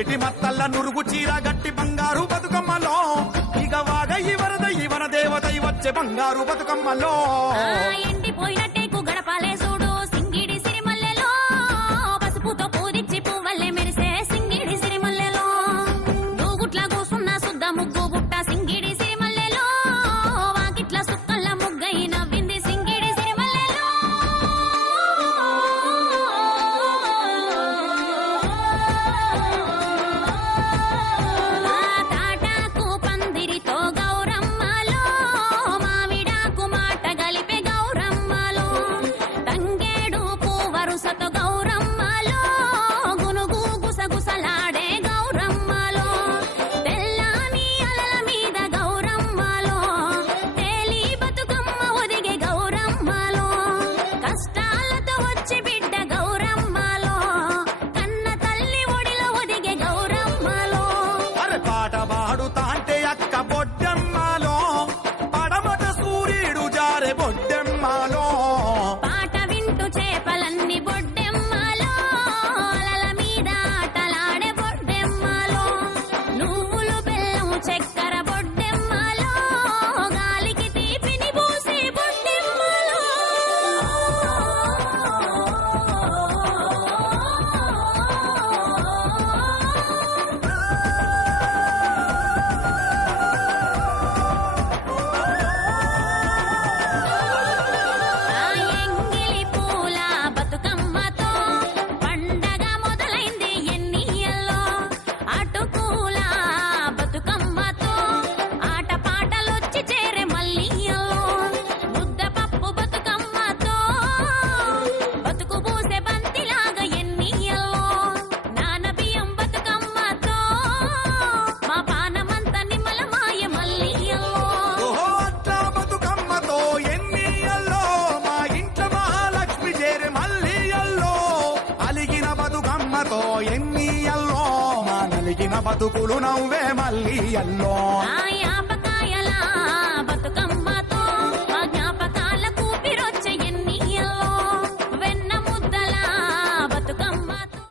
ఏటి మత్తల్ల నురుగు చీర గట్టి బంగారు బతుకమ్మలో ఇక వాగ వరద వన దేవత వచ్చే బంగారు బతుకమ్మలో ఎండిపోయినట్టే గడపాలే చూడు సింగిడి సిరిమల్లెలో పసుపుతో పూరిచ్చి పువ్వల్లే మెరిసే సింగిడి సిరిమల్లెలో దూగుట్ల కూసున్న సుద్ద ముగ్గు బుట్ట సింగిడి సిరిమల్లెలో వాకిట్ల సుక్కల్ల ముగ్గై నవ్వింది సింగిడి సిరిమల్లెలో తాటాకు పందిరితో గౌరమ్మలో మావిడాకు మాట గలిపే గౌరమ్మలో తంగేడు పూవరుసతో గౌరమ్మలో గునుగు గుసగుసలాడే గౌరమ్మలో తెల్లాని అలల మీద గౌరమ్మలో తేలి బతుకమ్మ ఒదిగే గౌరమ్మలో కష్టాలతో వచ్చి బిడ్డ గౌరమ్మలో కన్న తల్లి ఒడిలో ఒదిగే గౌరమ్మలో అరే పాట పాడుతా అంటే అక్క బొడ్డెమ్మలో పడమట సూర్యుడు జారే బొడ్డెమ్మలో పాట వింటూ చేపలన్నీ బొడ్డెమ్మలో అలల మీద ఆటలాడే బొడ్డెమ్మలో నువ్వులు బెల్లం చక్కెర బొడ్డెమ్మలో గాలికి తీపిని పూసి బొడ్డెమ్మలో ఎంగిలి పూల బతుకమ్మతో పండగ మొదలైంది ఎన్నియల్లో అటుకూల బతుకమ్మతో ఆట పాటలొచ్చి చేరే మల్లియల్లో ముద్దపప్పు బతుకమ్మతో బతుకు పూసే బంతిలాగా ఎన్నియల్లో నానబియ్యం బతుకమ్మతో మా పానమంత నిమ్మలమాయ మల్లియల్లో ఓహో అట్లా బతుకమ్మతో ఎన్నియల్లో మా ఇంట్లో మహాలక్ష్మి చేరే మల్లియల్లో అలిగిన బతుకమ్మతో ఎన్నియల్లో మా నలిగిన బతుకులు నవ్వే మల్లియల్లో ఆ యాప